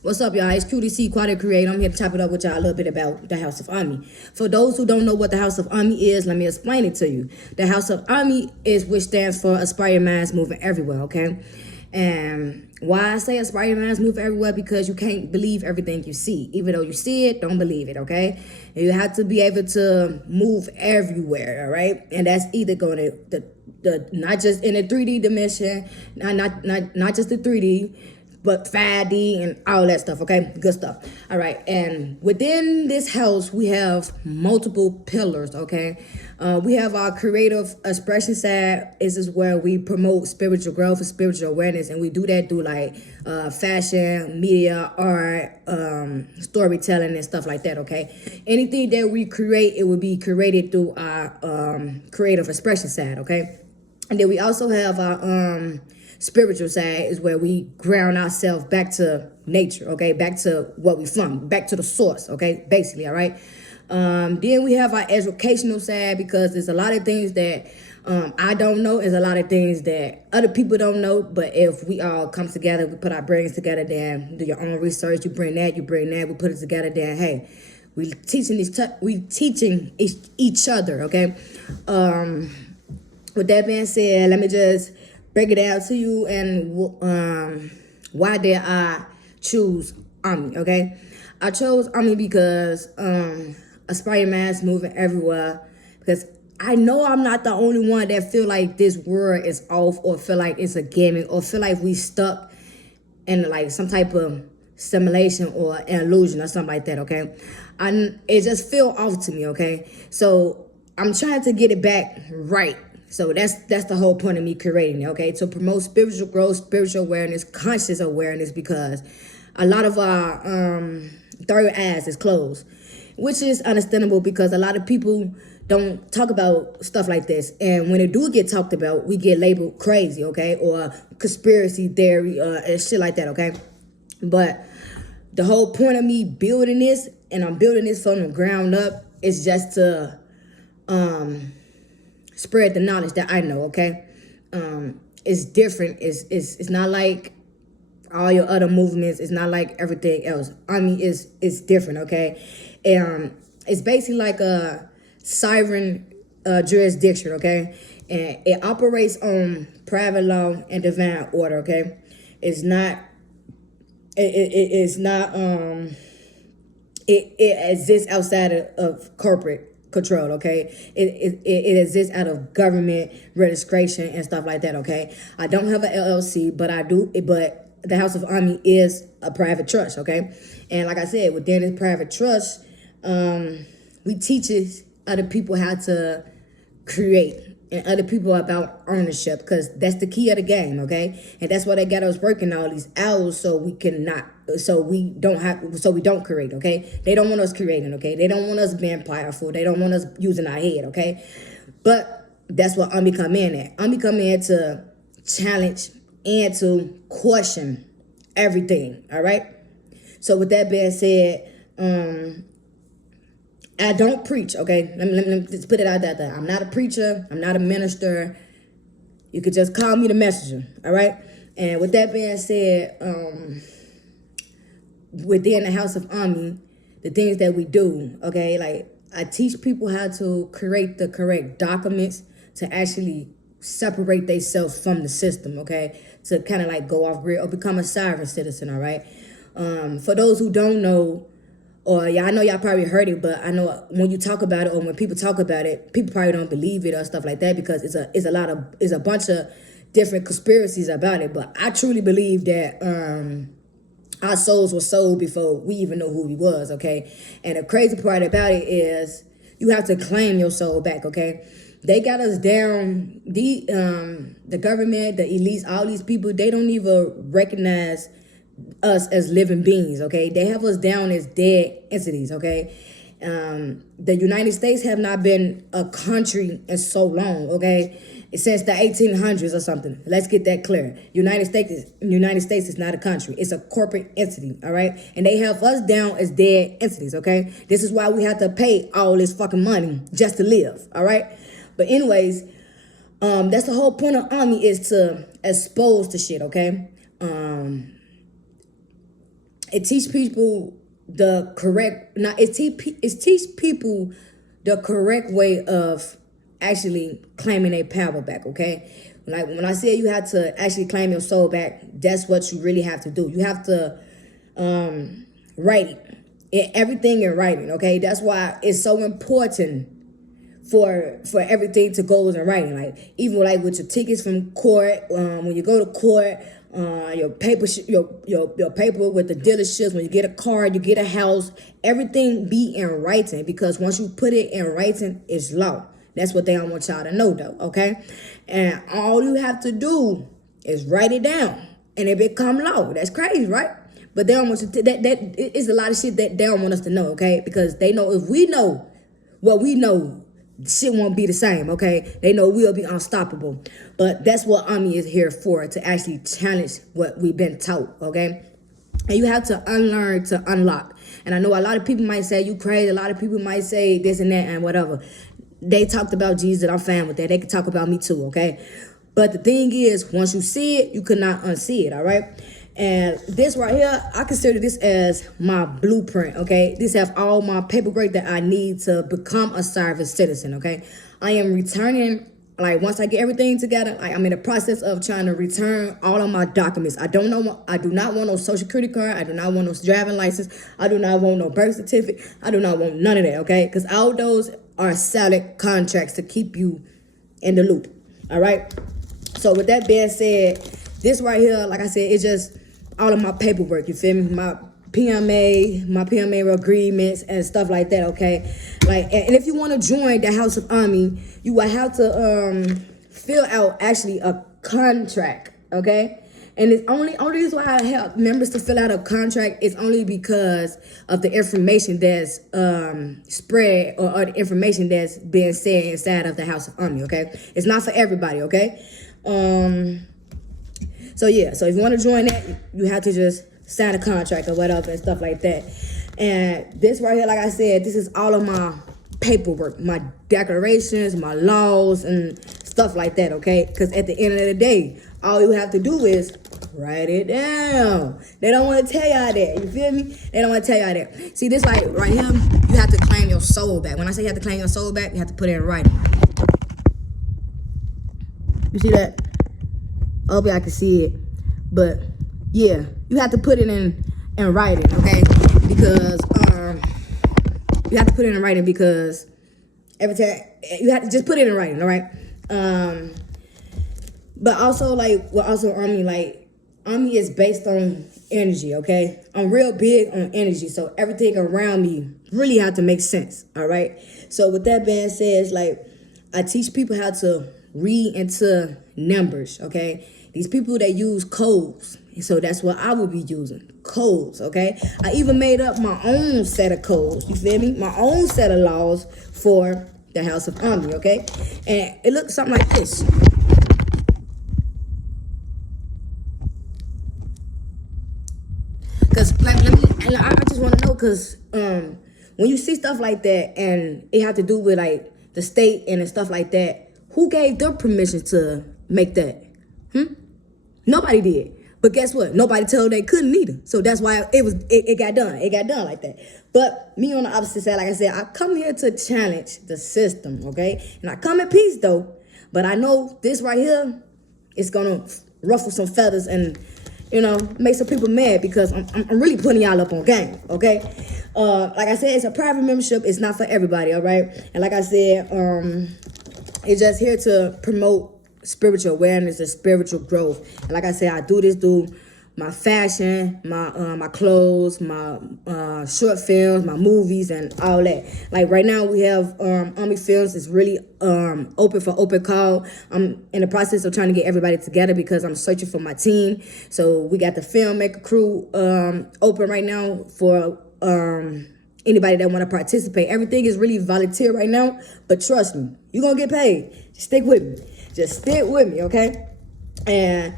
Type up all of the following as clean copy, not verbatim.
What's up, y'all? It's QDC Quality Create. I'm here to chop it up with y'all a little bit about the House of AMME. For those who don't know what the House of AMME is, let me explain it to you. The House of AMME is which stands for Aspire Minds Moving Everywhere, okay? And why I say Aspire Minds Move Everywhere? Because you can't believe everything you see. Even though you see it, don't believe it, okay? And you have to be able to move everywhere, all right? And that's either going to not just in a 3D dimension, not just the 3D, but 5D and all that stuff, okay? Good stuff. All right, and within this house, we have multiple pillars, okay? We have our creative expression side. This is where we promote spiritual growth and spiritual awareness, and we do that through like fashion, media, art, storytelling, and stuff like that, okay? Anything that we create, it would be created through our creative expression side, okay? And then we also have our spiritual side is where we ground ourselves back to nature, okay? Back to what we from, back to the source, okay? Basically, all right? Then we have our educational side because there's a lot of things that I don't know. There's a lot of things that other people don't know. But if we all come together, we put our brains together, then do your own research. You bring that, we put it together, then hey, we teaching each other, okay? With that being said, let me just break it down to you and why did I choose AMME, okay? I chose AMME because Aspire Minds Moving Everywhere, because I know I'm not the only one that feel like this world is off or feel like it's a gimmick or feel like we stuck in like some type of simulation or an illusion or something like that, okay? It just feel off to me, okay? So I'm trying to get it back right. So that's the whole point of me creating it, okay? To promote spiritual growth, spiritual awareness, conscious awareness, because a lot of our third eyes is closed, which is understandable because a lot of people don't talk about stuff like this. And when it do get talked about, we get labeled crazy, okay? Or conspiracy theory and shit like that, okay? But the whole point of me building this, and I'm building this from the ground up, is just to spread the knowledge that I know, okay? It's different. It's not like all your other movements. It's not like everything else. I mean, it's different, okay? It's basically like a sovereign jurisdiction, okay? And it operates on private law and divine order, okay? It's not. It exists outside of corporate control, okay? It exists out of government registration and stuff like that, okay? I don't have an LLC, but I do. But the House of AMME is a private trust, okay? And like I said, within this private trust, we teach other people how to create and other people about ownership, because that's the key of the game, okay? And that's why they got us working all these hours so we don't create, okay? They don't want us creating, okay? They don't want us being powerful. They don't want us using our head, okay? But that's what AMME come in at. AMME come in to challenge and to question everything, all right? So with that being said, I don't preach, okay? Let me just put it out there. I'm not a preacher. I'm not a minister. You could just call me the messenger, all right? And with that being said, within the House of AMME, the things that we do, okay? Like, I teach people how to create the correct documents to actually separate themselves from the system, okay? To kind of like go off grid or become a sovereign citizen, all right? For those who don't know, or yeah, I know y'all probably heard it, but I know when you talk about it or when people talk about it, people probably don't believe it or stuff like that because it's a bunch of different conspiracies about it. But I truly believe that our souls were sold before we even know who we was, okay? And the crazy part about it is you have to claim your soul back, okay? They got us down, the government, the elites, all these people, they don't even recognize us as living beings, okay? They have us down as dead entities, okay? The United States have not been a country in so long, okay? Since the 1800s or something. Let's get that clear. United States is not a country. It's a corporate entity, all right? And they have us down as dead entities, okay? This is why we have to pay all this fucking money just to live, all right? But anyways, that's the whole point of AMME, is to expose the shit, okay? it teach people the correct, not it teach people the correct way of actually claiming their power back, okay? Like when I say you have to actually claim your soul back, that's what you really have to do. You have to write everything in writing, okay? That's why it's so important for everything to go in writing. Like even like with your tickets from court, when you go to court, your paper, your paper with the dealerships, when you get a car, you get a house, everything be in writing, because once you put it in writing, it's law. That's what they don't want y'all to know, though, okay? And all you have to do is write it down, and it become law. That's crazy, right? But they don't want you to, that it's a lot of shit that they don't want us to know, okay? Because they know if we know what we know, shit won't be the same, okay? They know we'll be unstoppable. But that's what AMME is here for, to actually challenge what we've been taught, okay? And you have to unlearn to unlock. And I know a lot of people might say you crazy. A lot of people might say this and that and whatever. They talked about Jesus, and I'm fine with that. They can talk about me too, okay? But the thing is, once you see it, you cannot unsee it, all right? And this right here, I consider this as my blueprint, okay? This has all my paperwork that I need to become a service citizen, okay? I am returning, like once I get everything together, like I'm in the process of trying to return all of my documents. I do not want no social security card. I do not want no driving license. I do not want no birth certificate. I do not want none of that, okay? Because all those are solid contracts to keep you in the loop, all right? So with that being said, this right here, like I said, it's just all of my paperwork, you feel me? My PMA agreements and stuff like that, okay? Like, and if you want to join the House of AMME, you will have to fill out actually a contract, okay? And it's only reason why I help members to fill out a contract is only because of the information that's spread or the information that's being said inside of the House of AMME, okay? It's not for everybody, okay? So yeah, so if you want to join that, you have to just sign a contract or whatever and stuff like that. And this right here, like I said, this is all of my paperwork, my declarations, my laws, and stuff like that, okay? Because at the end of the day, all you have to do is write it down. They don't want to tell y'all that, you feel me? They don't want to tell y'all that. See, this like right here, you have to claim your soul back. When I say you have to claim your soul back, you have to put it in writing. You see that? I hope y'all can see it. But yeah, you have to put it in writing, okay? Because you have to put it in writing because every time you have to just put it in writing, all right? But also like AMME, like AMME is based on energy, okay? I'm real big on energy, so everything around me really have to make sense, all right? So with that being said, like I teach people how to read into numbers, okay? These people that use codes, so that's what I would be using, codes, okay? I even made up my own set of codes, you feel me? My own set of laws for the House of AMME, okay? And it looks something like this. Because, like, I just want to know, because when you see stuff like that and it have to do with, like, the state and stuff like that, who gave them permission to make that? Nobody did. But guess what? Nobody told they couldn't either. So that's why it got done. It got done like that. But me on the opposite side, like I said, I come here to challenge the system, okay? And I come in peace though. But I know this right here is gonna ruffle some feathers and, you know, make some people mad because I'm really putting y'all up on game, okay? Like I said, it's a private membership. It's not for everybody, all right? And like I said, it's just here to promote spiritual awareness and spiritual growth. And like I said, I do this through my fashion, my clothes, my short films, my movies, and all that. Like right now, we have AMME Films is really open for open call. I'm in the process of trying to get everybody together because I'm searching for my team. So we got the filmmaker crew open right now for anybody that want to participate. Everything is really volunteer right now, but trust me, you're gonna get paid. Just stick with me. Just stick with me, okay? And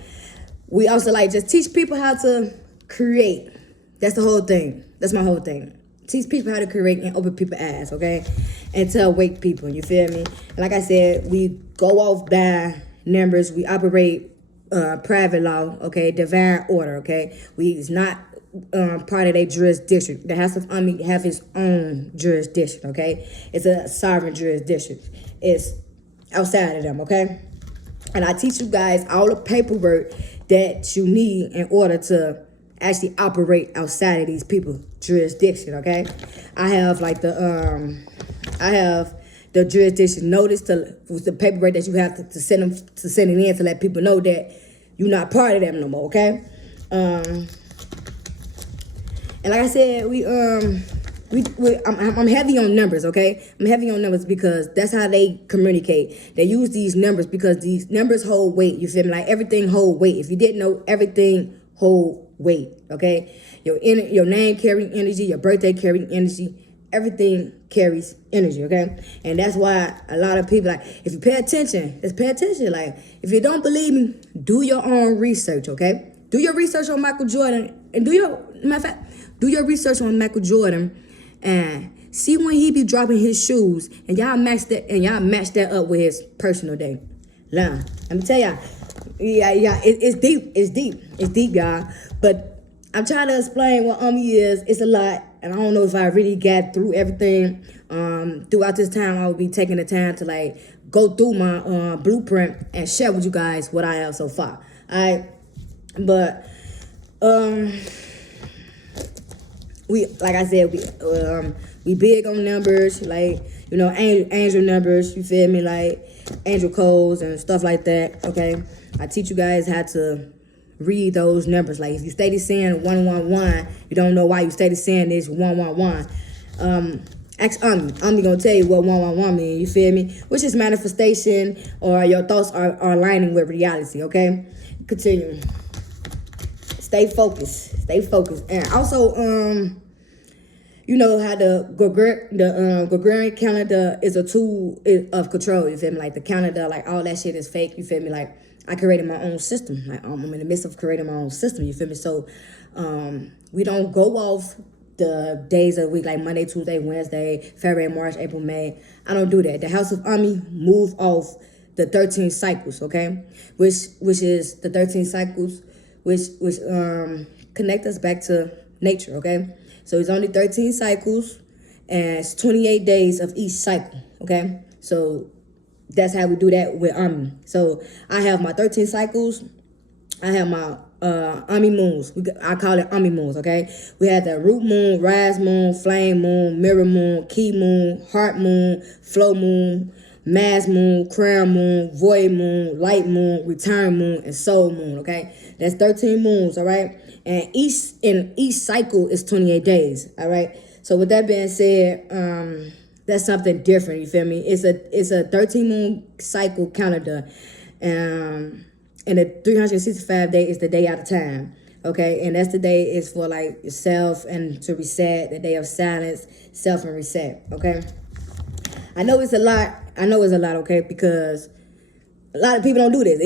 we also like just teach people how to create. That's the whole thing. That's my whole thing. Teach people how to create and open people's eyes, okay? And to awake people, you feel me? And like I said, we go off by numbers. We operate private law, okay? Divine order, okay? It's not part of their jurisdiction. The House of AMME have its own jurisdiction, okay? It's a sovereign jurisdiction. It's outside of them, okay? And I teach you guys all the paperwork that you need in order to actually operate outside of these people's jurisdiction, okay? I have like the jurisdiction notice with the paperwork that you have to send it in to let people know that you're not part of them no more, okay? And like I said, I'm heavy on numbers, okay? I'm heavy on numbers because that's how they communicate. They use these numbers because these numbers hold weight. You feel me? Like everything hold weight. If you didn't know, everything hold weight, okay? Your name carrying energy, your birthday carrying energy, everything carries energy, okay? And that's why a lot of people, like, if you pay attention, just pay attention. Like, if you don't believe me, do your own research, okay? Do your research on Michael Jordan, and do your research on Michael Jordan, and see when he be dropping his shoes, and y'all match that up with his personal day. Now, let me tell y'all, it's deep, y'all. But I'm trying to explain what AMME is. It's a lot, and I don't know if I really got through everything. Throughout this time, I will be taking the time to like go through my blueprint and share with you guys what I have so far. All right, but we, like I said, we big on numbers, like, you know, angel numbers, you feel me, like angel codes and stuff like that, okay? I teach you guys how to read those numbers. Like, if you steady saying 111, you don't know why you steady saying this 111. Ask AMME. AMME gonna tell you what 111 means, you feel me? Which is manifestation, or your thoughts are aligning with reality, okay? Continue. Stay focused. And also, you know how the Gregorian calendar is a tool of control, you feel me? Like the calendar, like all that shit is fake, you feel me? Like, I created my own system. Like, I'm in the midst of creating my own system, you feel me? So we don't go off the days of the week, like Monday, Tuesday, Wednesday, February, March, April, May. I don't do that. The House of AMME move off the 13 cycles, okay? Which is the 13 cycles, which connect us back to nature, okay? So it's only 13 cycles, and it's 28 days of each cycle, okay? So that's how we do that with AMME. So I have my 13 cycles. I have my AMME moons. I call it AMME moons, okay? We have the root moon, rise moon, flame moon, mirror moon, key moon, heart moon, flow moon, mass moon, crown moon, void moon, light moon, return moon, and soul moon, okay? That's 13 moons, all right? And each cycle is 28 days, all right? So with that being said, that's something different, you feel me? It's a 13 moon cycle calendar. And the 365 day is the day out of time, okay? And that's the day is for like yourself and to reset, the day of silence, self and reset, okay? I know it's a lot, okay? Because a lot of people don't do this.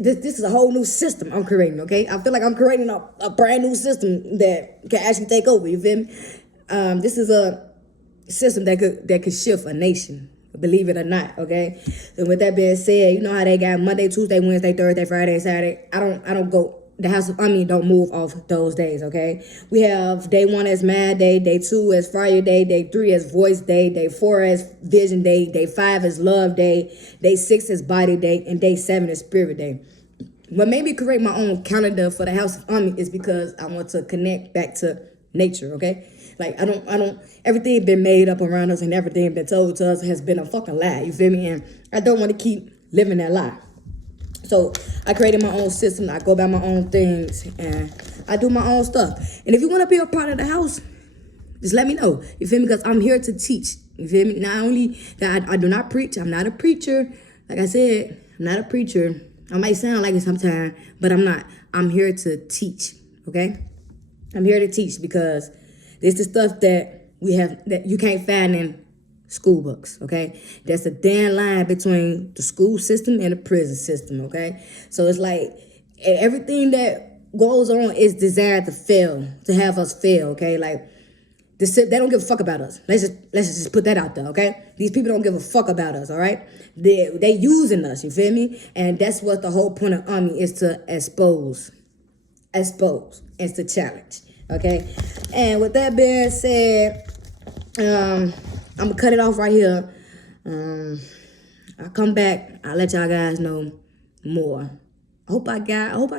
This is a whole new system I'm creating, okay? I feel like I'm creating a brand new system that can actually take over, you feel me? This is a system that could shift a nation, believe it or not, okay? And with that being said, you know how they got Monday, Tuesday, Wednesday, Thursday, Friday, Saturday. I don't go. The House of AMME don't move off those days, okay? We have day 1 as Mad Day, day 2 as Fire Day, day 3 as Voice Day, day 4 as Vision Day, day 5 as Love Day, day 6 as Body Day, and day 7 is Spirit Day. What made me create my own calendar for the House of AMME is because I want to connect back to nature, okay? Like, I don't, everything been made up around us and everything been told to us has been a fucking lie, you feel me? And I don't want to keep living that lie. So I created my own system. I go by my own things and I do my own stuff. And if you want to be a part of the house, just let me know. You feel me? Because I'm here to teach. You feel me? Not only that I do not preach. I'm not a preacher. Like I said, I'm not a preacher. I might sound like it sometimes, but I'm not. I'm here to teach, okay? I'm here to teach because this is stuff that we have that you can't find in school books, okay? That's a thin line between the school system and the prison system, okay? So it's like everything that goes on is designed to fail, to have us fail, okay? Like, they don't give a fuck about us. Let's just put that out there, okay? These people don't give a fuck about us, all right? They using us, you feel me? And that's what the whole point of AMME is, to expose, and to challenge. Okay? And with that being said, I'm gonna cut it off right here. I'll come back. I'll let y'all guys know more. I hope I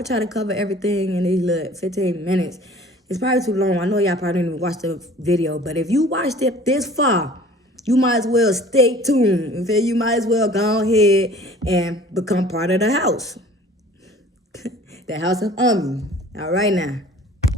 try to cover everything in these little 15 minutes. It's probably too long. I know y'all probably didn't even watch the video, but if you watched it this far, you might as well stay tuned. Okay? You might as well go ahead and become part of the house. The house of AMME. All right now.